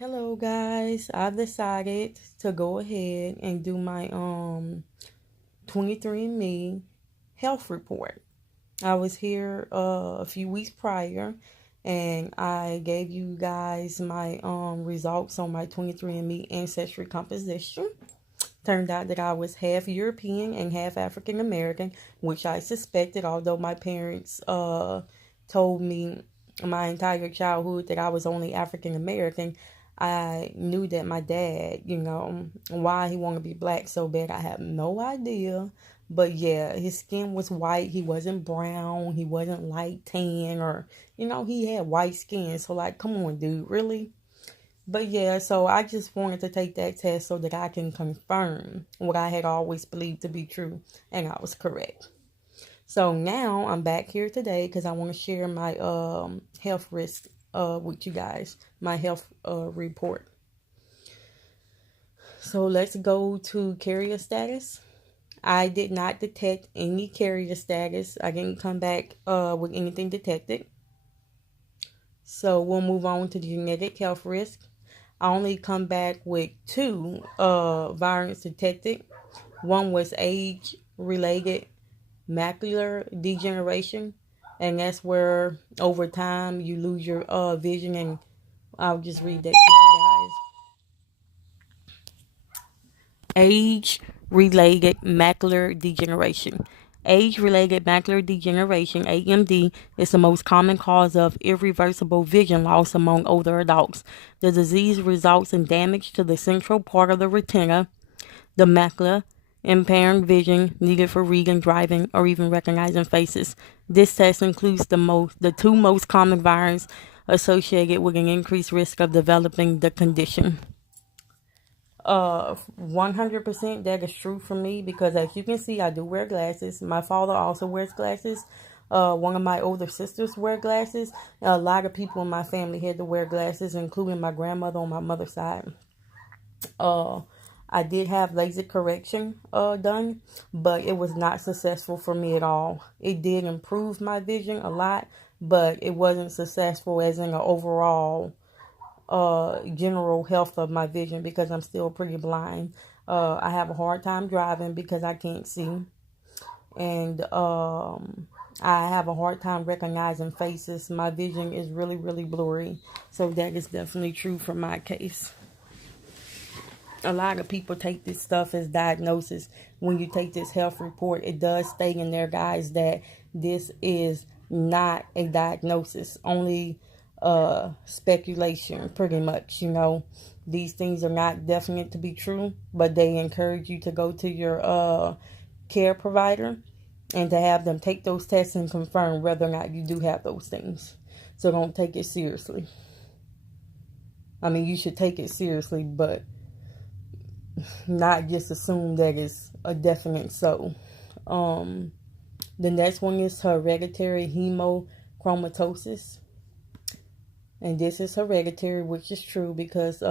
Hello guys, I've decided to go ahead and do my 23andme health report. I was here a few weeks prior and I gave you guys my results on my 23andme ancestry composition. Turned out that I was half European and half African American, which I suspected, although my parents told me my entire childhood that I was only African American. I knew that my dad, why he wanted to be black so bad, I have no idea. But yeah, his skin was white. He wasn't brown. He wasn't light tan or, he had white skin. So like, come on, dude, really? But yeah, so I just wanted to take that test so that I can confirm what I had always believed to be true, and I was correct. So now I'm back here today because I want to share my health risk with you guys, my health report. So let's go to carrier status. I did not detect any carrier status. I didn't come back with anything detected. So we'll move on to the genetic health risk. I only come back with two variants detected. One was age-related macular degeneration, and that's where over time you lose your vision. And I'll just read that to you guys. Age-related macular degeneration. Age-related macular degeneration, AMD, is the most common cause of irreversible vision loss among older adults. The disease results in damage to the central part of the retina, the macula, impairing vision needed for reading, driving, or even recognizing faces. This test includes the two most common variants associated with an increased risk of developing the condition. 100% that is true for me because as you can see, I do wear glasses. My father also wears glasses. One of my older sisters wear glasses. A lot of people in my family had to wear glasses, including my grandmother on my mother's side. Uh, I did have laser correction done, but it was not successful for me at all. It did improve my vision a lot, but it wasn't successful as in an overall general health of my vision because I'm still pretty blind. I have a hard time driving because I can't see, and I have a hard time recognizing faces. My vision is really, really blurry, so that is definitely true for my case. A lot of people take this stuff as diagnosis. When you take this health report, it does state in there, guys, that this is not a diagnosis, only speculation, pretty much. These things are not definite to be true, but they encourage you to go to your care provider and to have them take those tests and confirm whether or not you do have those things. So don't take it seriously. I mean, you should take it seriously, but not just assume that it's a definite so. The next one is hereditary hemochromatosis. And this is hereditary, which is true because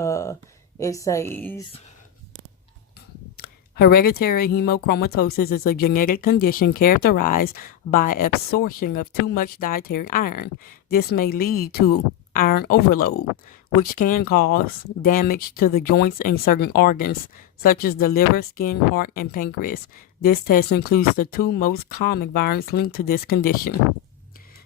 it says hereditary hemochromatosis is a genetic condition characterized by absorption of too much dietary iron. This may lead to iron overload, which can cause damage to the joints and certain organs, such as the liver, skin, heart, and pancreas. This test includes the two most common variants linked to this condition.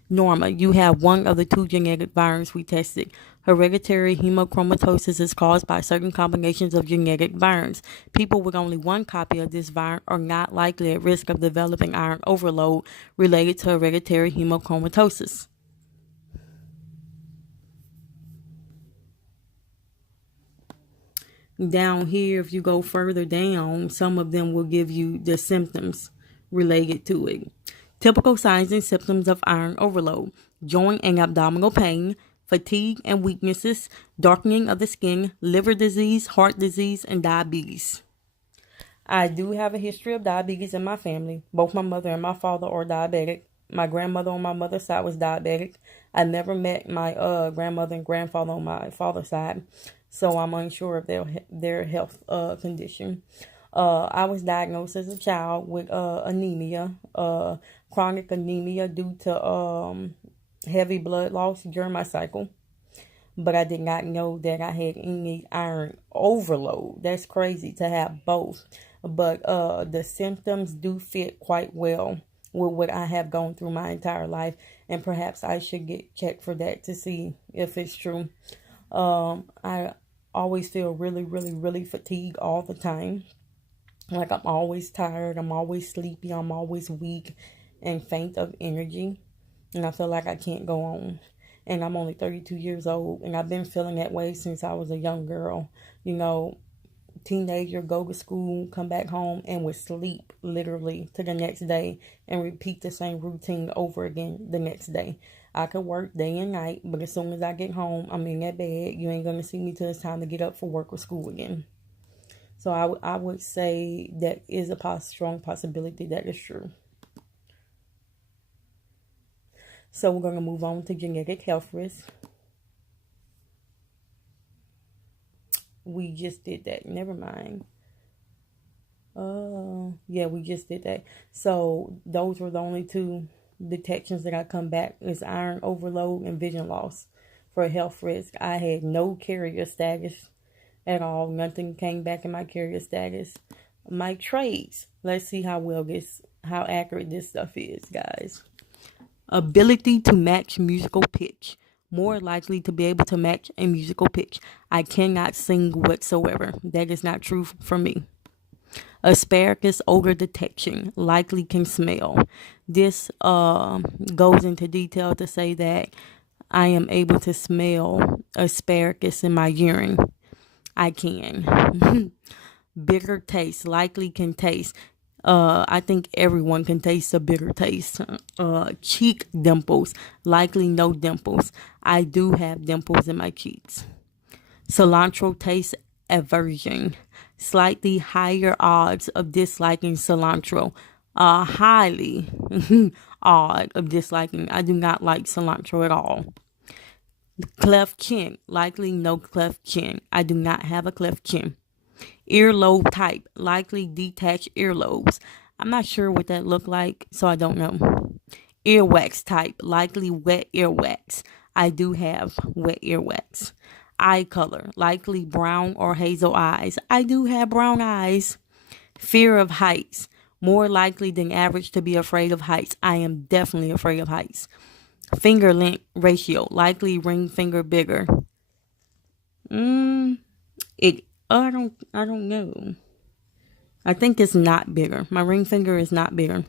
Norma, you have one of the two genetic variants we tested. Hereditary hemochromatosis is caused by certain combinations of genetic variants. People with only one copy of this variant are not likely at risk of developing iron overload related to hereditary hemochromatosis. Down here, if you go further down, some of them will give you the symptoms related to it. Typical signs and symptoms of iron overload: joint and abdominal pain, fatigue and weaknesses, darkening of the skin, liver disease, heart disease, and diabetes. I do have a history of diabetes in my family. Both my mother and my father are diabetic. My grandmother on my mother's side was diabetic. I never met my grandmother and grandfather on my father's side, so I'm unsure of their health condition. I was diagnosed as a child with anemia, chronic anemia due to heavy blood loss during my cycle. but I did not know that I had any iron overload. That's crazy to have both. But the symptoms do fit quite well with what I have gone through my entire life, and perhaps I should get checked for that to see if it's true. I always feel really, really, really fatigued all the time. Like I'm always tired, I'm always sleepy, I'm always weak and faint of energy. And I feel like I can't go on. And I'm only 32 years old, and I've been feeling that way since I was a young girl. You know, teenager, go to school, come back home, and would sleep literally to the next day and repeat the same routine over again the next day. I could work day and night, but as soon as I get home, I'm in that bed. You ain't going to see me till it's time to get up for work or school again. So I would say that is a strong possibility that is true. So we're going to move on to genetic health risk. We just did that. Never mind. Yeah, we just did that. So those were the only two detections that I come back is iron overload and vision loss for health risk. I had no carrier status at all. Nothing came back in my carrier status. My traits. Let's see how accurate this stuff is, guys. Ability to match musical pitch. More likely to be able to match a musical pitch. I cannot sing whatsoever. That is not true for me. Asparagus odor detection. Likely can smell. This goes into detail to say that I am able to smell asparagus in my urine. I can. Bitter taste. Likely can taste. I think everyone can taste a bitter taste. Cheek dimples. Likely no dimples. I do have dimples in my cheeks. Cilantro taste aversion. Slightly higher odds of disliking cilantro. Highly odd of disliking. I do not like cilantro at all. Cleft chin. Likely no cleft chin. I do not have a cleft chin. Earlobe type. Likely detached earlobes. I'm not sure what that looked like, so I don't know. Earwax type. Likely wet earwax. I do have wet earwax. Eye color. Likely brown or hazel eyes. I do have brown eyes. Fear of heights. More likely than average to be afraid of heights. I am definitely afraid of heights. Finger length ratio. Likely ring finger bigger. I don't know. I think it's not bigger. My ring finger is not bigger.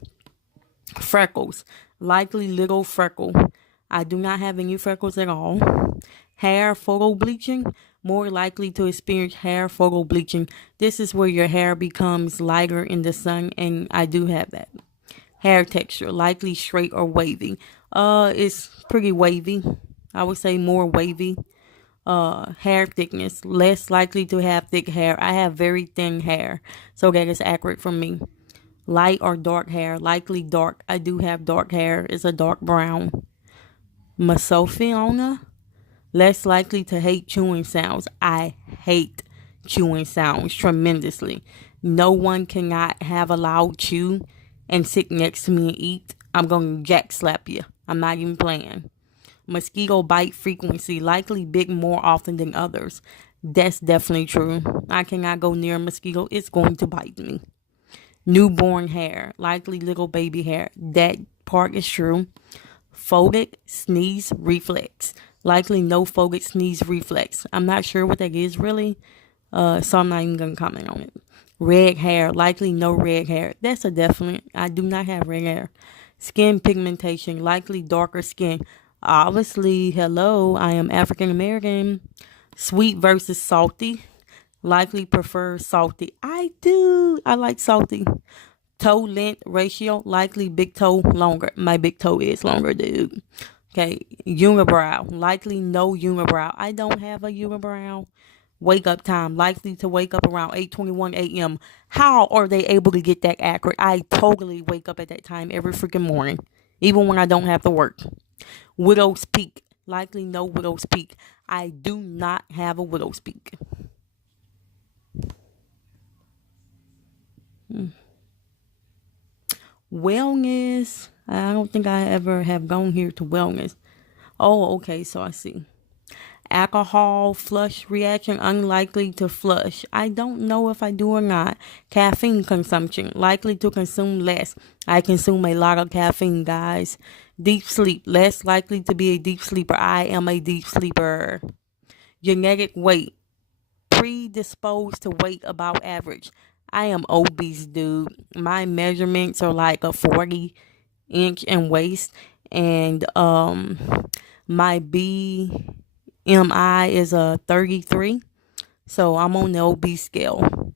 Freckles. Likely little freckle. I do not have any freckles at all. Hair photo bleaching. More likely to experience hair photo bleaching. This is where your hair becomes lighter in the sun, and I do have that. Hair texture. Likely straight or wavy. It's pretty wavy. I would say more wavy. Hair thickness. Less likely to have thick hair. I have very thin hair, so that is accurate for me. Light or dark hair. Likely dark. I do have dark hair. It's a dark brown. Mesophiona. Less likely to hate chewing sounds. I hate chewing sounds tremendously. No one cannot have a loud chew and sit next to me and eat. I'm going to jack slap you. I'm not even playing. Mosquito bite frequency. Likely big more often than others. That's definitely true. I cannot go near a mosquito. It's going to bite me. Newborn hair. Likely little baby hair. That part is true. Photic sneeze reflex. Likely no photic sneeze reflex. I'm not sure what that is really, so I'm not even going to comment on it. Red hair. Likely no red hair. That's a definite. I do not have red hair. Skin pigmentation. Likely darker skin. Obviously, hello, I am African American. Sweet versus salty. Likely prefer salty. I do. I like salty. Toe length ratio. Likely big toe longer. My big toe is longer, dude. Okay. Unibrow. Likely no unibrow. I don't have a unibrow. Wake up time. Likely to wake up around 8:21 a.m. How are they able to get that accurate? I totally wake up at that time every freaking morning, even when I don't have to work. Widow's peak. Likely no widow's peak. I do not have a widow's peak. Wellness. I don't think I ever have gone here to wellness. Oh, okay. So I see. Alcohol flush reaction, unlikely to flush. I don't know if I do or not. Caffeine consumption, likely to consume less. I consume a lot of caffeine, guys. Deep sleep, less likely to be a deep sleeper. I am a deep sleeper. Genetic weight, predisposed to weight about average. I am obese, dude. My measurements are like a 40-inch in waist, and my BMI is a 33. So I'm on the obese scale.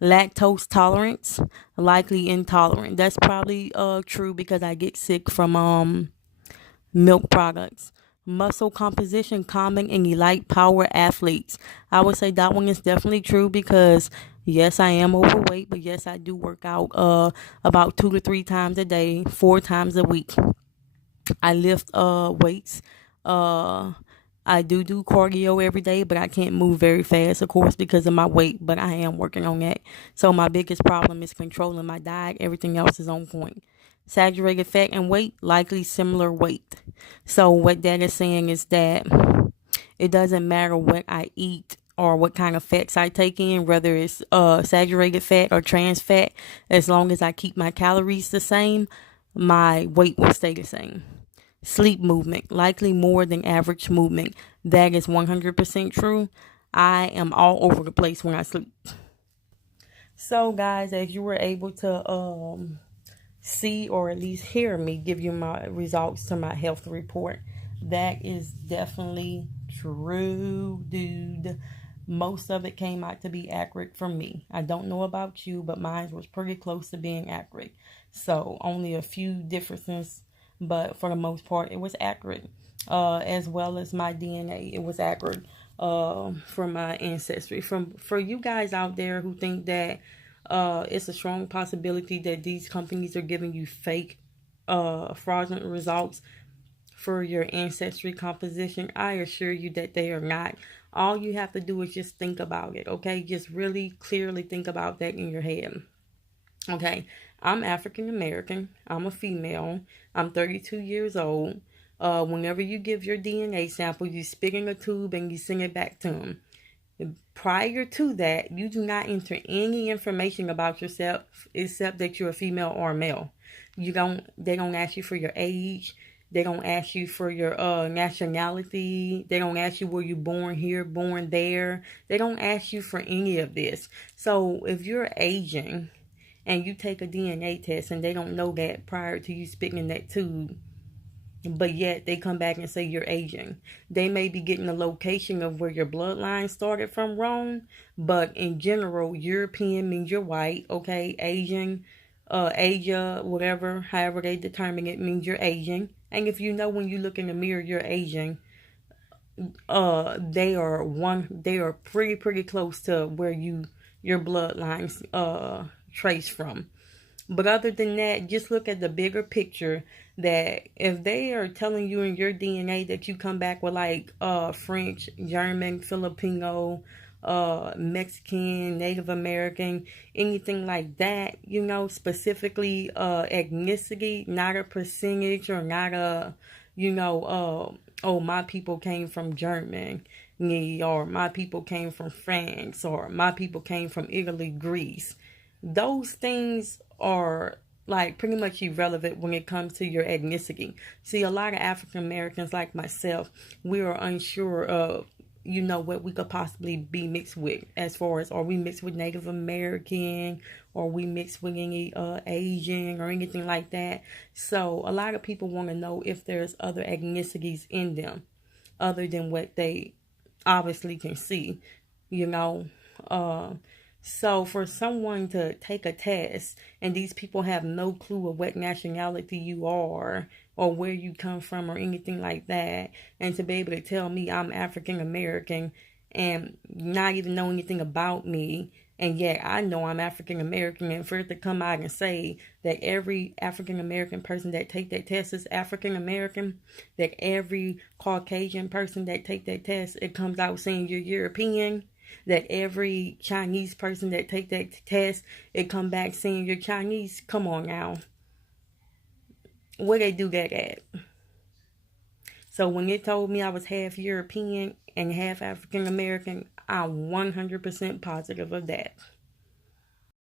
Lactose tolerance, likely intolerant. That's probably true because I get sick from milk products. Muscle composition, common in elite power athletes. I would say that one is definitely true because yes, I am overweight, but yes, I do work out about 2 to 3 times a day, 4 times a week. I lift weights. Uh I do cardio every day, but I can't move very fast, of course, because of my weight, but I am working on that. So my biggest problem is controlling my diet. Everything else is on point. Saturated fat and weight, likely similar weight. So what that is saying is that it doesn't matter what I eat or what kind of fats I take in, whether it's saturated fat or trans fat, as long as I keep my calories the same, my weight will stay the same. Sleep movement, likely more than average movement. That is 100% true. I am all over the place when I sleep. So, guys, as you were able to see or at least hear me give you my results to my health report, that is definitely true, dude. Most of it came out to be accurate for me. I don't know about you, but mine was pretty close to being accurate. So only a few differences, but for the most part, it was accurate. As well as my DNA, it was accurate. For my ancestry. For you guys out there who think that it's a strong possibility that these companies are giving you fake, fraudulent results for your ancestry composition, I assure you that they are not. All you have to do is just think about it, okay? Just really clearly think about that in your head. Okay, I'm African American. I'm a female. I'm 32 years old. Whenever you give your DNA sample, you spit in a tube and you send it back to them. Prior to that, you do not enter any information about yourself except that you're a female or a male. They don't ask you for your age. They don't ask you for your nationality. They don't ask you were you born here, born there. They don't ask you for any of this. So if you're aging and you take a DNA test and they don't know that prior to you spitting in that tube, but yet they come back and say you're Asian, they may be getting the location of where your bloodline started from wrong, but in general, European means you're white, okay? Asian, Asia, whatever, however they determine it, means you're Asian. And if you know when you look in the mirror you're Asian, they are pretty close to where your bloodlines trace from. But other than that, just look at the bigger picture, that if they are telling you in your DNA that you come back with like French, German, Filipino, Mexican, Native American, anything like that, specifically ethnicity, not a percentage or not a, oh, my people came from Germany, or my people came from France, or my people came from Italy, Greece. Those things are like pretty much irrelevant when it comes to your ethnicity. See, a lot of African Americans like myself, we are unsure of, what we could possibly be mixed with, as far as, are we mixed with Native American, or we mixed with any Asian or anything like that. So a lot of people want to know if there's other ethnicities in them other than what they obviously can see, so for someone to take a test and these people have no clue of what nationality you are or where you come from or anything like that, and to be able to tell me I'm African American and not even know anything about me, and yet I know I'm African American, and for it to come out and say that every African American person that take that test is African American, that every Caucasian person that take that test, it comes out saying you're European, that every Chinese person that take that test, it come back saying you're Chinese. Come on now. Where they do that at? So when it told me I was half European and half African American, I'm 100% positive of that.